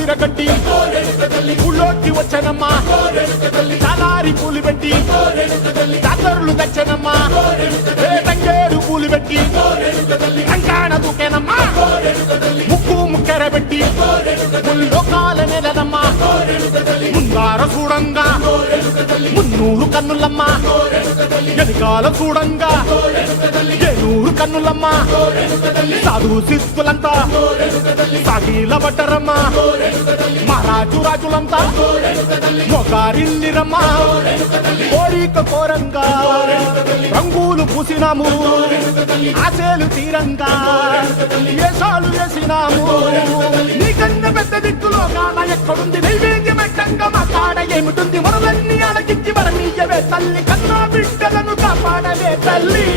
విరగట్టి ఊళ్ళోకి వచ్చనమ్మా చాలారి పూలు పెట్టి జాతరులు తెచ్చనమ్మా తంగేడు పూలు పెట్టి కంకాణ దూకేనమ్మా ముక్కు ముక్కెర పెట్టి ముల్లోకాల నెలనమ్మా ముందార చూడంగా మున్నూరు కన్నులమ్మా ఎనికాల చూడంగా ఏనూరు కన్నులమ్మా సాధు శిస్తులంతా సాగిల బట్టరమ్మా మహారాజు రాజులంతా మొగారిల్లిరమ్మా కోరిక కోరంగా రంగులు పూసినాము ఆశలు తీరంగా వేషాలు వేసినాము నీకన్నా పెద్ద దిక్కులో కాన ఎక్కడుంది నైవేద్యం ఎట్టంగా మా కాడ ఏమిటుంది మొరలన్నీ అలకించి మరణీయవే తల్లి కన్నా బిడ్డలను కాపాడవే తల్లి